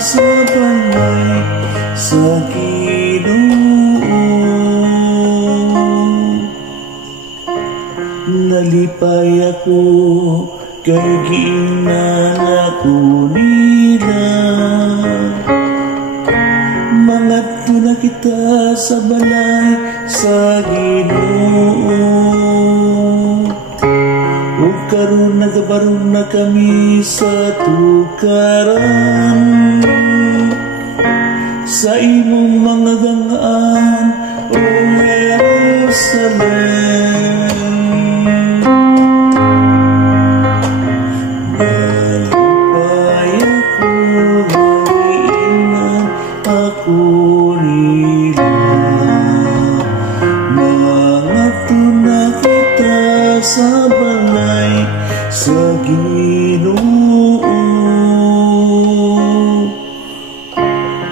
sa balay sa Ginoo. Nalipay ako kay giingnan ako nila. Mangadto na kita sa balay sa Ginoo. Ug karon nagabarog na kami sa tukaran sa imong mga gangaan, O Jerusalem. Nalipay ako, naiinan ako nila. Mangadto na kita sa balay sa Ginoo.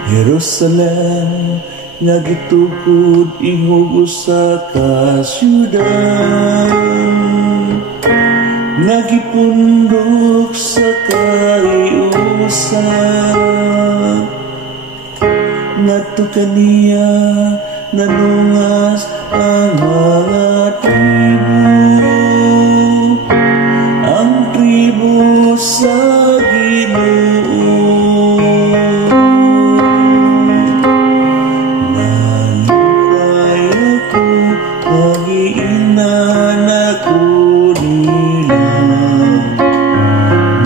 Jerusalem nga gitukod ingog usa ka syudad, nga gipundok sa kaiusa. Ngadto kaniya nanungas ang mga tribo, ang tribo sa Ginoo. Nalipay ako, nagiingnan ako nila.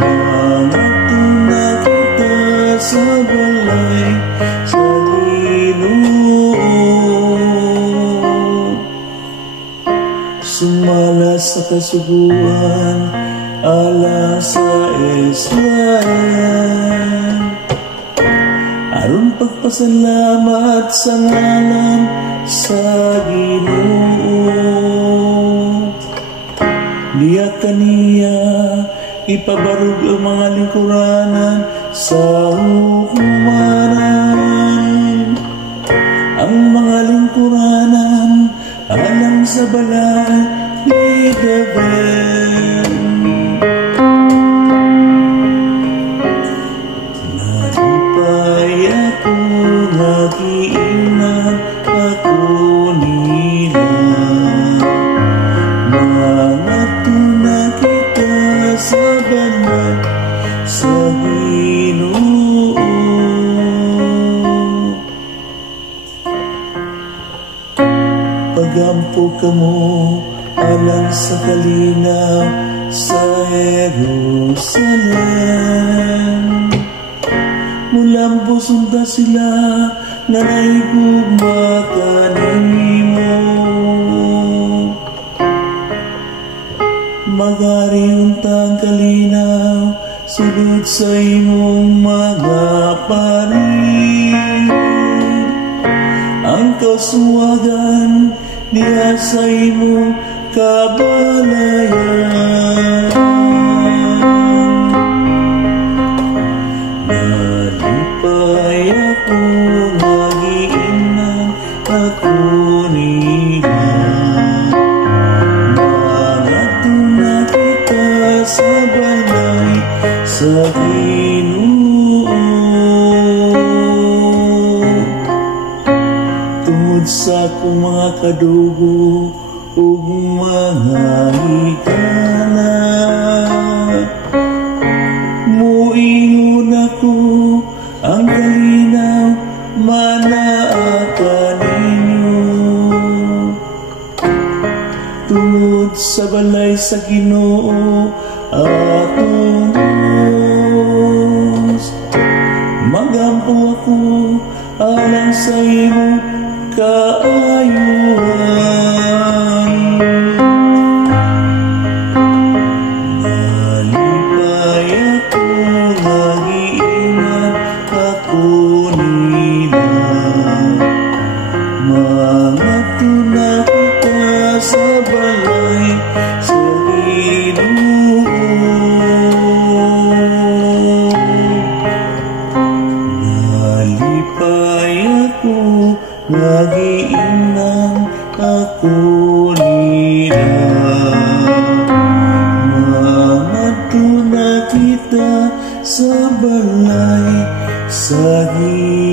Mangadto na kita sa balay sa Ginoo. Sumala sa kasuguan ala sa Israel, aron pagpasalamat sa ngalan sa Ginoo. Diya kaniya ipabarog ang mga lingkuranan sa hukmanan, ang mga lingkuranan alang sa balay ni David. Nalipay ako, nagiingnan ako nila. Mangadto na kita sa balay sa Ginoo. Pagampo kamo alang sa kalinaw sa Jerusalem. Mulambo sunda sila na naigugma kanimo. Magari untang kalinaw sulod sa imong mga parin. Ang kasuwagan diya sa imong kabalayan. Nalipay ako, nagiingnan ako nila. Mangadto na kita sa balay sa Ginoo. Tungod sa akong mga kadugo ug mga higala, muingon ako ang kalinaw manaa kaninyo. Tungod sa balay sa Ginoo atong Dios, magampo ako alang sa imong kaayuhan. Nalipay ako, nagiingnan ako nila. Mangadto na kita sa balay sa Ginoo. Nalipay ako, nagiingnan ako nila. Mangadto na kita sa balay sa hirap.